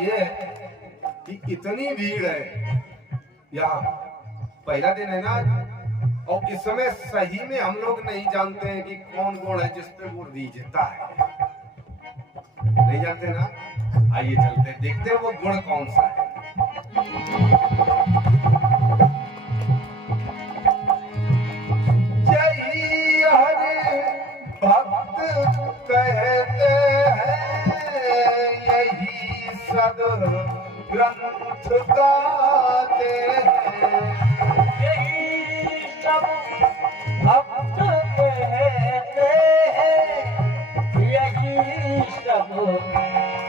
ये है कि इतनी भीड़ है यहाँ, पहला दिन है ना, और इस समय सही में हम लोग नहीं जानते हैं कि कौन गुण है जिस पे वो रीझता है, नहीं जानते ना। आइए चलते देखते हैं वो गुण कौन सा है। जय हरि भक्त कहते हैं, यही सद ग्रंथ गाते हैं, यही सब भक्त कहते हैं, यही सब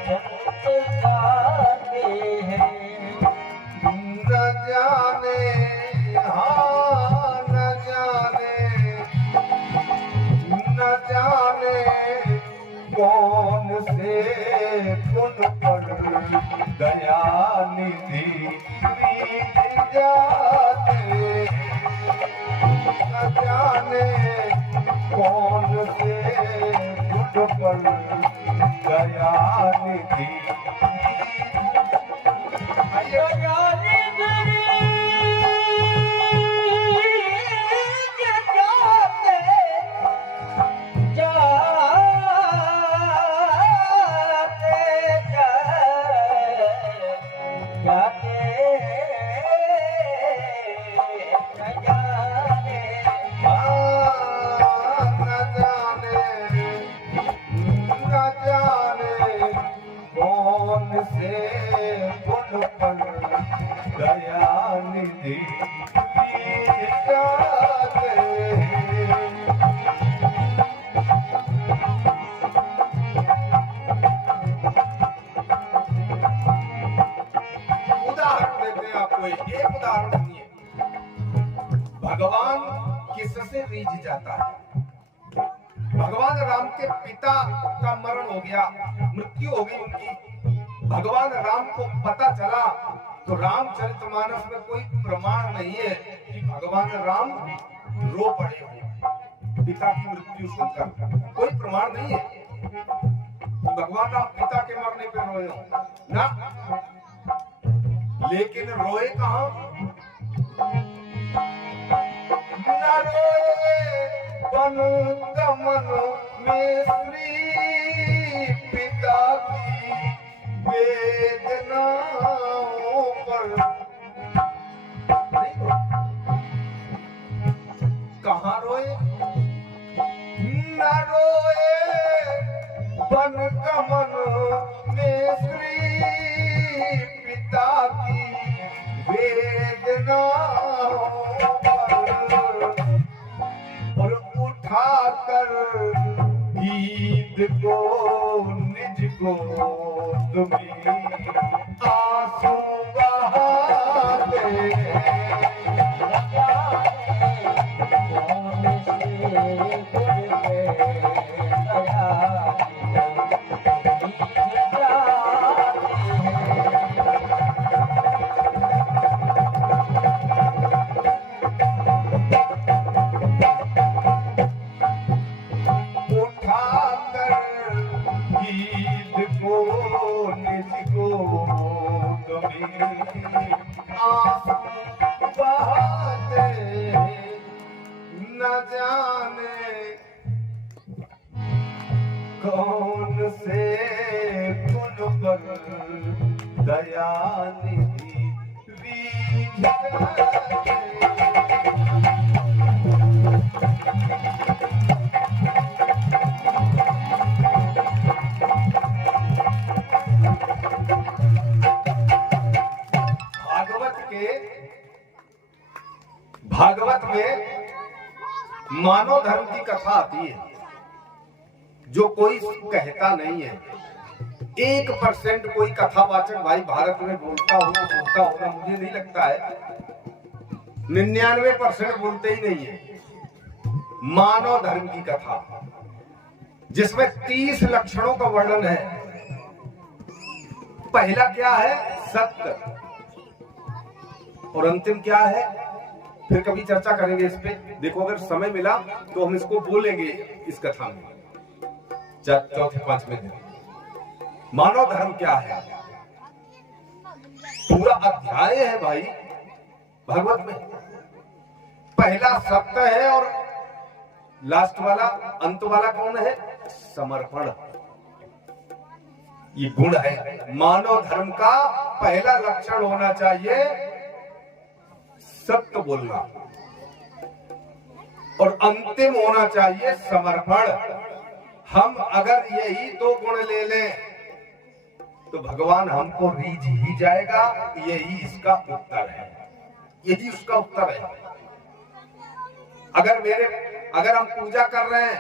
भक्त गाते हैं। न जाने हाँ न जाने कौन से गुण पर दया निधि जाते, न जाने कौन से गुण पर दया निधि भगवान किससे रीझ जाता है? भगवान राम के पिता का मरण हो गया, मृत्यु हो गई उनकी। भगवान राम को पता चला तो रामचरितमानस में कोई प्रमाण नहीं है कि भगवान राम रो पड़े हो पिता की मृत्यु सुनकर, कोई प्रमाण नहीं है कि भगवान राम पिता के मरने पर रोए हो ना। लेकिन रोए कहां? न रोए वन गमन में श्री पिता की वेदनाओं पर, कहाँ रोए? न रोए वन गमन में श्री पिता की वेदनाओं और उठाकर ईद को निज को तुम्हें आंसू बहाते कौन से गुण पर दया निधि भागवत में मानव धर्म की कथा आती है जो कोई कहता नहीं है। 1% कोई कथावाचक भाई भारत में बोलता होगा मुझे नहीं लगता है। 99% बोलते ही नहीं है। मानव धर्म की कथा जिसमें 30 लक्षणों का वर्णन है। पहला क्या है? सत्य। और अंतिम क्या है? फिर कभी चर्चा करेंगे इस पे। देखो अगर समय मिला तो हम इसको बोलेंगे इस कथा में चौथे 5वें दिन। मानव धर्म क्या है? पूरा अध्याय है भाई भागवत में। पहला सत्य है और लास्ट वाला अंत वाला कौन है? समर्पण। ये गुण है मानव धर्म का। पहला लक्षण होना चाहिए सत्य बोलना और अंतिम होना चाहिए समर्पण। हम अगर यही दो गुण ले लें तो भगवान हमको रीझ ही जाएगा। यही इसका उत्तर है, यही उसका उत्तर है। अगर हम पूजा कर रहे हैं,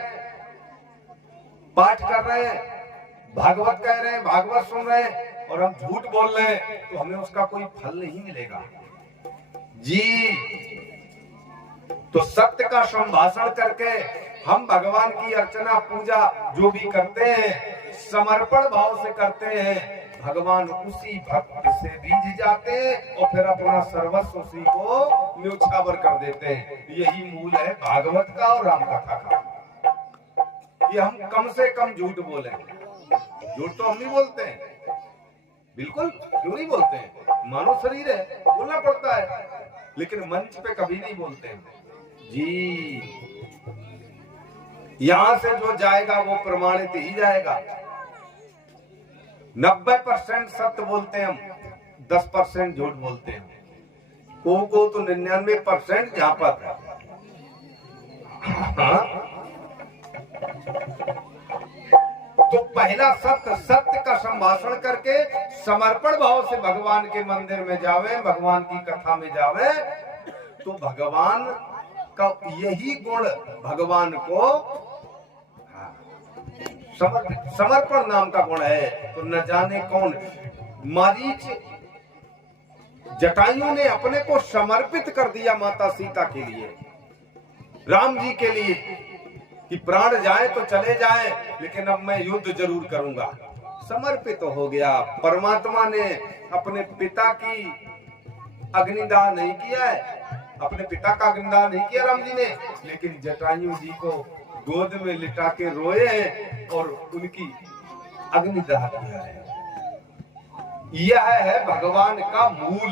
पाठ कर रहे हैं, भागवत कह रहे हैं, भागवत सुन रहे हैं और हम झूठ बोल रहे हैं तो हमें उसका कोई फल नहीं मिलेगा जी। तो सत्य का संभाषण करके हम भगवान की अर्चना पूजा जो भी करते हैं समर्पण भाव से करते हैं, भगवान उसी भक्त से रीझ जाते हैं और फिर अपना सर्वस्व उसी को न्योछावर कर देते हैं। यही मूल है भागवत का और राम कथा का। ये हम कम से कम झूठ बोले। झूठ तो हम नहीं बोलते हैं, बिल्कुल क्यों नहीं बोलते हैं? मानव शरीर है, बोलना पड़ता है, लेकिन मंच पे कभी नहीं बोलते हैं जी। यहां से जो जाएगा वो प्रमाणित ही जाएगा। 90% सत्य बोलते हैं हम, 10% झूठ बोलते हैं। को तो 99% जहां पर हाँ? तो पहला सत्य का संभाषण करके समर्पण भाव से भगवान के मंदिर में जावे, भगवान की कथा में जावे तो भगवान का यही गुण भगवान को समर्पण नाम का गुण है। तो न जाने कौन मारीच जटायु ने अपने को समर्पित कर दिया माता सीता के लिए, राम जी के लिए कि प्राण जाए तो चले जाए लेकिन अब मैं युद्ध जरूर करूंगा। समर्पित हो गया। परमात्मा ने अपने पिता की अग्निदाह नहीं किया है, अपने पिता का अग्निदाह नहीं किया राम जी ने, लेकिन जटायु जी को गोद में लिटा के रोए हैं और उनकी अग्निदाह किया है। यह है भगवान का मूल।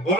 बोलो